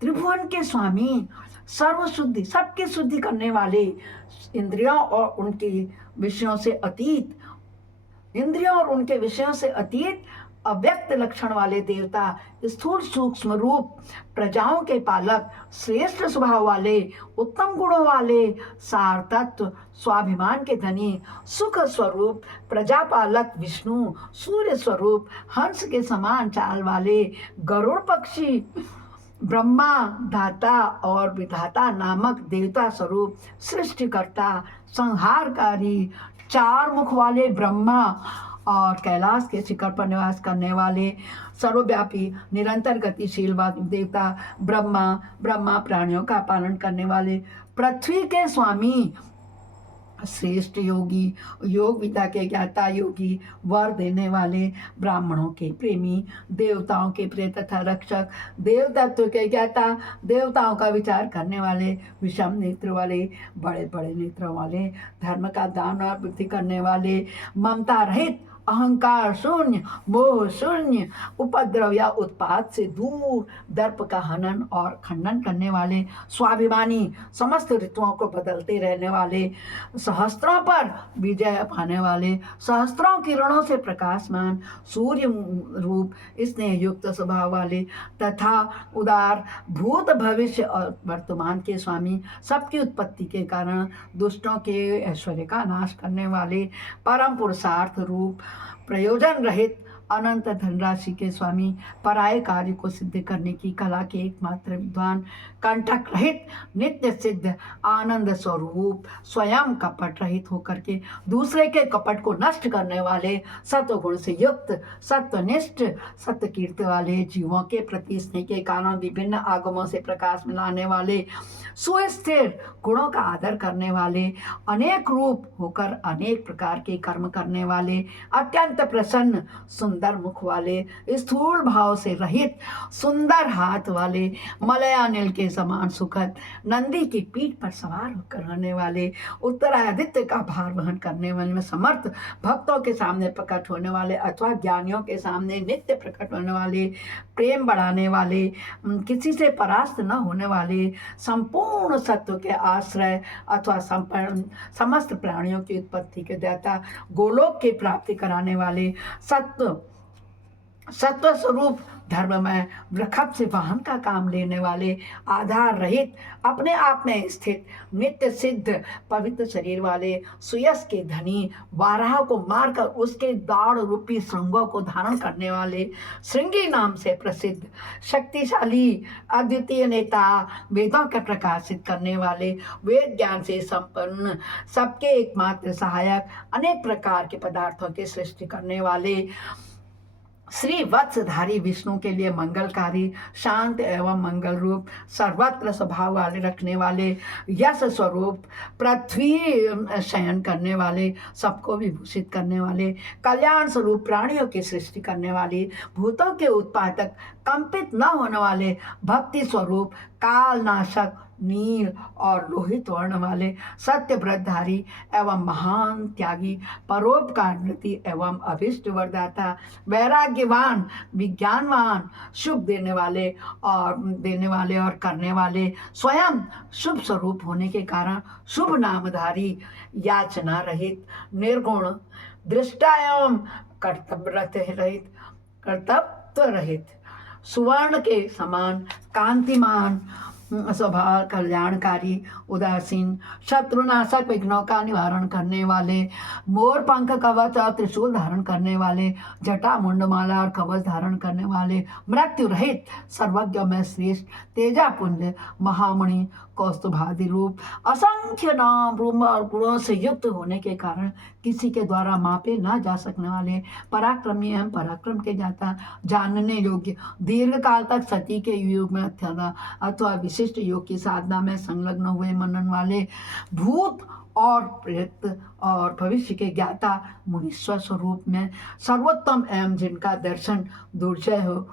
त्रिभुवन के स्वामी, सर्व शुद्धि, सबकी शुद्धि करने वाले, इंद्रियों और उनके विषयों से अतीत, इंद्रियों और उनके विषयों से अतीत, अव्यक्त लक्षण वाले देवता, स्थूल सूक्ष्म रूप, प्रजाओं के पालक, श्रेष्ठ स्वभाव वाले, उत्तम गुणों वाले, सार तत्व, स्वाभिमान के धनी, सुख स्वरूप, प्रजापालक विष्णु, सूर्य स्वरूप, हंस के समान चाल वाले, गरुड़ पक्षी, ब्रह्मा, धाता और विधाता नामक देवता स्वरूप, सृष्टिकर्ता, संहारकारी, 4 मुख वाले ब्रह्मा और कैलाश के शिखर पर निवास करने वाले, सर्वव्यापी, निरंतर गतिशील देवता ब्रह्मा, प्राणियों का पालन करने वाले, पृथ्वी के स्वामी, श्रेष्ठ योगी, योग विद्या के ज्ञाता योगी, वर देने वाले, ब्राह्मणों के प्रेमी, देवताओं के प्रिय तथा रक्षक, देव तत्व के ज्ञाता, देवताओं का विचार करने वाले, विषम नेत्र वाले, बड़े बड़े नेत्रों वाले, धर्म का दान और वृद्धि करने वाले, ममता रहित, अहंकार शून्य, मोह शून्य, उपद्रव या उत्पाद से दूर, दर्प का हनन और खंडन करने वाले, स्वाभिमानी, समस्त ऋतुओं को बदलते रहने वाले, सहस्त्रों पर विजय पाने वाले, सहस्त्रों किरणों से प्रकाशमान, सूर्य रूप, स्नेह युक्त स्वभाव वाले तथा उदार, भूत भविष्य और वर्तमान के स्वामी, सबकी उत्पत्ति के कारण दुष्टों के ऐश्वर्य का नाश करने वाले, परम पुरुषार्थ रूप, प्रयोजन रहित, अनंत धनराशि के स्वामी, पराये कार्य को सिद्ध करने की कला के एकमात्र विद्वान, कंटक रहित नित्य सिद्ध आनंद स्वरूप, स्वयं कपट रहित होकर के दूसरे के कपट को नष्ट करने वाले, सत्वगुण से युक्त, सत्वनिष्ठ, सत्य कीर्ति वाले, जीवों के प्रति स्नेह के कारण विभिन्न आगमों से प्रकाश में लाने वाले, सुस्थिर गुणों का आदर करने वाले, अनेक रूप होकर अनेक प्रकार के कर्म करने वाले, अत्यंत प्रसन्न सुंदर मुख वाले, स्थूल भाव से रहित सुंदर हाथ वाले, मलयानिल के समान सुखद, नंदी की पीठ पर सवार होकर रहने वाले, उत्तरादित्य का भार वहन करने वाले में समर्थ, भक्तों के सामने प्रकट होने वाले अथवा ज्ञानियों के सामने नित्य प्रकट होने वाले, प्रेम बढ़ाने वाले, किसी से परास्त न होने वाले, संपूर्ण सत्व के आश्रय अथवा समस्त प्राणियों की उत्पत्ति के दाता, गोलोक की प्राप्ति कराने वाले, सत्व स्वरूप धर्ममय, वृखभ से वाहन का काम लेने वाले, आधार रहित, अपने आप में स्थित, नित्य सिद्ध पवित्र शरीर वाले, सुयस के धनी, वाराह को मारकर उसके दाढ़ रूपी श्रृंगों को धारण करने वाले, श्रृंगी नाम से प्रसिद्ध, शक्तिशाली, अद्वितीय नेता, वेदों के प्रकाशित करने वाले, वेद ज्ञान से संपन्न, सबके एकमात्र सहायक, अनेक प्रकार के पदार्थों की सृष्टि करने वाले, श्री वत्सधारी विष्णु के लिए मंगलकारी, शांत एवं मंगल रूप, सर्वत्र स्वभाव वाले रखने वाले, यश स्वरूप, पृथ्वी शयन करने वाले, सबको विभूषित करने वाले, कल्याण स्वरूप, प्राणियों की सृष्टि करने वाले, भूतों के उत्पादक, कंपित न होने वाले, भक्ति स्वरूप, कालनाशक, नील और लोहित वर्ण वाले, सत्य व्रतधारी एवं महान त्यागी, परोपकारवृत्ति एवं अभिष्ट वरदाता, वैराग्यवान, विज्ञानवान, शुभ देने वाले और करने वाले, स्वयं शुभ स्वरूप होने के कारण शुभ नामधारी, याचना रहित, निर्गुण, दृष्टा एवं कर्तव्य रहित, सुवर्ण के समान, कांतिमान स्वभाव, कल्याणकारी, उदासीन, शत्रुनाशक, विघ्नों का निवारण करने वाले, मोर पंख, कवच और त्रिशूल धारण करने वाले, जटा, मुंडमाला और कवच धारण करने वाले, मृत्यु रहित, सर्वज्ञ में श्रेष्ठ, तेजापुंज, महामणि, कौस्तुभादि रूप, असंख्य नाम रूप और गुणों से युक्त होने के कारण किसी के द्वारा मापे ना जा सकने वाले, पराक्रमी एवं पराक्रम के जाता, जानने योग्य, दीर्घ काल तक सती के युग में अथवा विशिष्ट योग की साधना में संलग्न हुए मनन वाले, भूत और प्रेत और भविष्य के ज्ञाता, मुनीश्वर स्वरूप में सर्वोत्तम एवं जिनका दर्शन दुर्जय हो,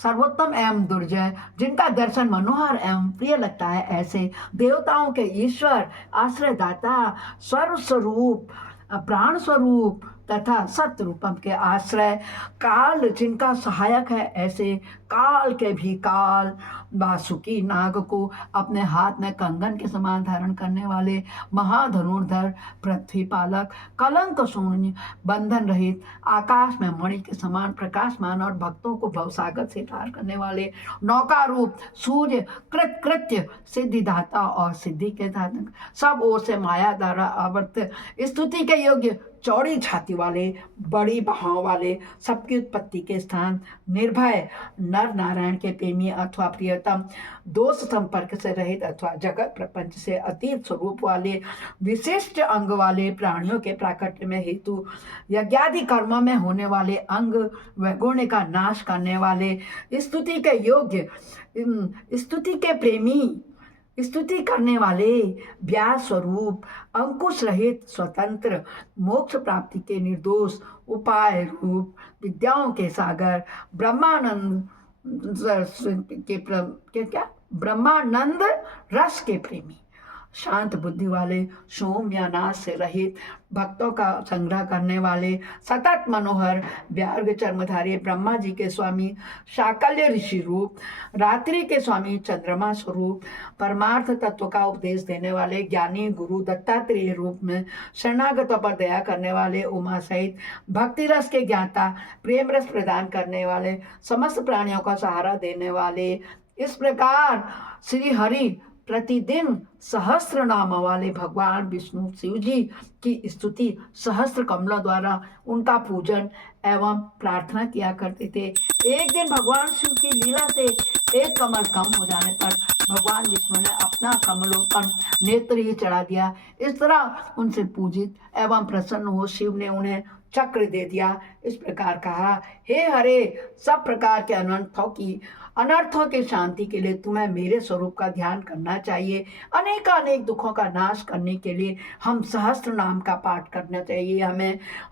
सर्वोत्तम एवं दुर्जय, जिनका दर्शन मनोहर एवं प्रिय लगता है, ऐसे देवताओं के ईश्वर, आश्रयदाता, सर्व स्वरूप, प्राण स्वरूप तथा सत्य रूपम के आश्रय, काल जिनका सहायक है, ऐसे काल के भी काल, वासुकी नाग को अपने हाथ में कंगन के समान धारण करने वाले, महाधनुर्धर, पृथ्वी पालक, कलंक शून्य, बंधन रहित, आकाश में मणि के समान प्रकाशमान और भक्तों को भवसागर से पार करने वाले, नौका रूप, सूर्य, कृत्य, सिद्धिदाता और सिद्धि के दाता, सब ओर से माया द्वारा आवर्त, स्तुति के योग्य, चौड़ी छाती वाले, बड़ी बाहों वाले, सबकी उत्पत्ति के स्थान, निर्भय, नर नारायण के प्रेमी अथवा प्रियतम, दोष संपर्क से रहित अथवा जगत प्रपंच से अतीत स्वरूप वाले, विशिष्ट अंग वाले, प्राणियों के प्राकट्य में हेतु, यज्ञादि कर्मों में होने वाले अंग वैगुण्य का नाश करने वाले, स्तुति के योग्य, स्तुति के प्रेमी, स्तुति करने वाले, व्यास स्वरूप, अंकुश रहित, स्वतंत्र, मोक्ष प्राप्ति के निर्दोष, उपाय रूप, विद्याओं के सागर, ब्रह्मानंद ब्रह्मानंद रस के प्रेमी, शांत बुद्धि वाले, सोम या नाश से रहित, भक्तों का संग्रह करने वाले, सतत मनोहर, व्यार्ग चर्मधारी, ब्रह्मा जी के स्वामी, शाकल्य ऋषि रूप, रात्रि के स्वामी, चंद्रमा स्वरूप, परमार्थ तत्व का उपदेश देने वाले, ज्ञानी गुरु दत्तात्रेय रूप में, शरणागतों पर दया करने वाले, उमा सहित, भक्ति रस के ज्ञाता, प्रेम रस प्रदान करने वाले, समस्त प्राणियों का सहारा देने वाले, इस प्रकार श्री हरि प्रतिदिन सहस्त्र नाम वाले भगवान विष्णु शिव जी की स्तुति सहस्त्र कमलों द्वारा उनका पूजन एवं प्रार्थना किया करते थे। एक दिन भगवान शिव की लीला से एक कमल कम हो जाने पर भगवान विष्णु ने अपना कमलों पर नेत्र ही चढ़ा दिया। इस तरह उनसे पूजित एवं प्रसन्न हो शिव ने उन्हें चक्र दे दिया। इस प्रकार कहा, हे हरे, सब प्रकार के अनर्थों की शांति के लिए तुम्हें मेरे स्वरूप का ध्यान करना चाहिए। अनेक दुखों का नाश करने के लिए हम सहस्त्र नाम का पाठ करना चाहिए।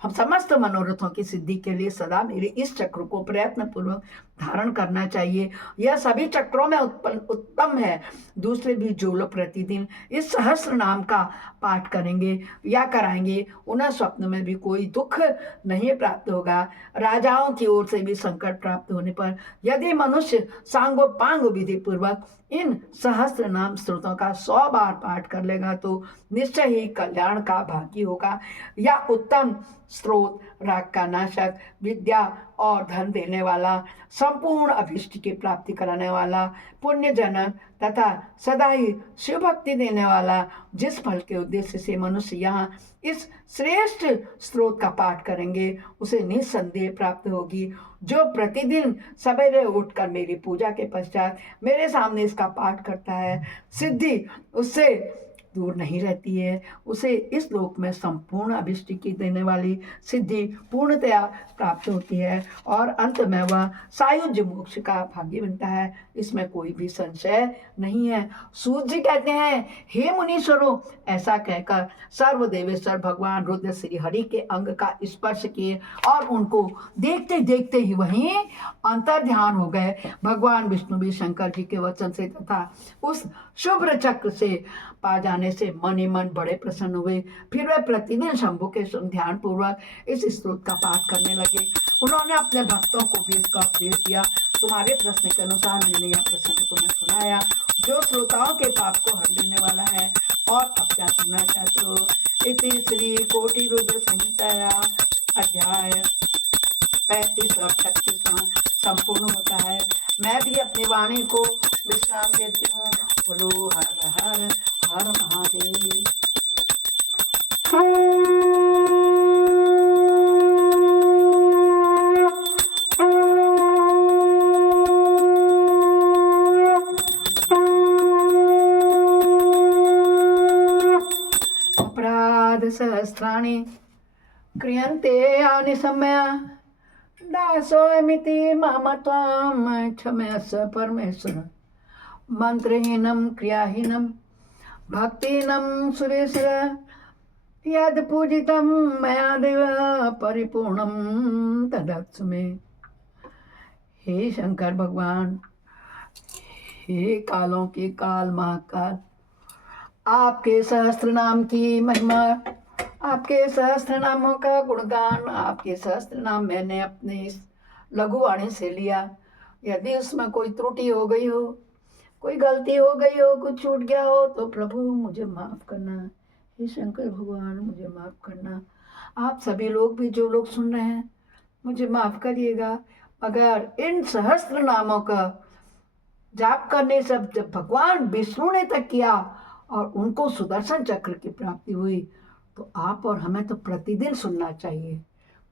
हम समस्त मनोरथों की सिद्धि के लिए सदा मेरे इस चक्र को प्रयत्न पूर्वक धारण करना चाहिए। यह सभी चक्रों में उत्तम है। दूसरे भी जो लोग प्रतिदिन इस सहस्त्र नाम का पाठ करेंगे या कराएंगे, उन्हें स्वप्न में भी कोई दुख नहीं प्राप्त होगा। राजाओं की ओर से भी संकट प्राप्त होने पर यदि मनुष्य सांगोपांग विधि पूर्वक इन सहस्त्र नाम स्त्रोतों का 100 बार पाठ कर लेगा तो निश्चय ही कल्याण का भागी होगा। या उत्तम स्रोत, राग का नाशक, विद्या और धन देने वाला, संपूर्ण अभिष्ट की प्राप्ति कराने वाला, पुण्यजनक तथा सदा ही शिव भक्ति देने वाला, जिस फल के उद्देश्य से मनुष्य यहाँ इस श्रेष्ठ स्रोत का पाठ करेंगे उसे निस्संदेह प्राप्त होगी। जो प्रतिदिन सवेरे उठकर मेरी पूजा के पश्चात मेरे सामने इसका पाठ करता है, सिद्धि उससे दूर नहीं रहती है। उसे इस लोक में संपूर्ण अभिष्ट की देने वाली सिद्धि पूर्णतया प्राप्त होती है और अंत में वह सायुज्य मोक्ष का भागी बनता है। इसमें कोई भी संशय नहीं है। सूत जी कहते हैं, हे मुनीश्वरों, ऐसा कहकर सर्वदेवेश्वर भगवान रुद्र श्री हरि के अंग का स्पर्श किए और उनको देखते देखते ही वहीं अंतर ध्यान हो गए। भगवान विष्णु भी शंकर जी के वचन से तथा उस शुभ्र चक्र से पा जाने से मन ही मन बड़े प्रसन्न हुए। फिर वे प्रतिदिन शंभु के ध्यान पूर्वक इस स्तोत्र का पाठ करने लगे। उन्होंने अपने भक्तों को भी इसका उपदेश दिया। तुम्हारे प्रश्न के अनुसार मैंने यह प्रसंग तुम्हें सुनाया, जो श्रोताओं के पाप को हर लेने वाला है। और अब क्या सुनना चाहते हो? इति श्री कोटि रुद्र संहिता अध्याय 35 और 36 संपूर्ण होता है। मैं भी अपनी वाणी को विश्राम देती हूँ। बोलो हर हर हर महादेव। अपराध सहस्राणि क्रियन्ते अनिशम्य दासोऽमिति मम त्वां क्षमस्व परमेश्वर। मंत्रहीनं क्रियाहीनं भक्तिहीनं सुरेश्वर, यद् पूजितं मया देव परिपूर्णं तदस्तु मे। हे शंकर भगवान, हे कालों के काल महाकाल, आपके सहस्त्र नाम की महिमा, आपके सहस्त्र नामों का गुणगान, आपके सहस्त्र नाम मैंने अपने इस लघुवाणी से लिया। यदि उसमें कोई त्रुटि हो गई हो, कोई गलती हो गई हो, कुछ छूट गया हो तो प्रभु मुझे माफ़ करना। हे शंकर भगवान, मुझे माफ़ करना। आप सभी लोग भी जो लोग सुन रहे हैं, मुझे माफ़ करिएगा। अगर इन सहस्त्र नामों का जाप करने से जब भगवान विष्णु ने तक किया और उनको सुदर्शन चक्र की प्राप्ति हुई, तो आप और हमें तो प्रतिदिन सुनना चाहिए।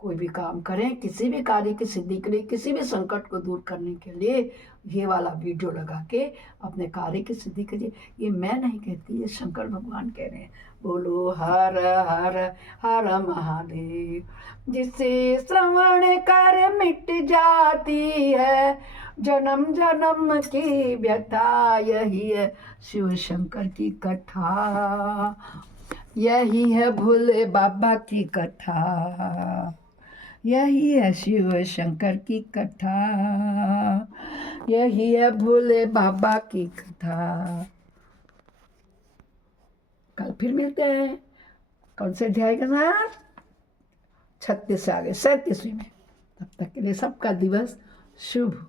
कोई भी काम करें, किसी भी कार्य की सिद्धि के लिए, किसी भी संकट को दूर करने के लिए ये वाला वीडियो लगा के अपने कार्य की सिद्धि करिए। ये मैं नहीं कहती, ये शंकर भगवान कह रहे हैं। बोलो हर हर हर महादेव। जिससे श्रवण कर मिट जाती है जन्म जन्म की व्यथा, यही है शिव शंकर की कथा, यही है भोले बाबा की कथा, यही है शिव शंकर की कथा, यही है भोले बाबा की कथा। कल फिर मिलते हैं। कौन से अध्याय के साथ? 36 से आगे 37वीं में। तब तक के लिए सबका दिवस शुभ।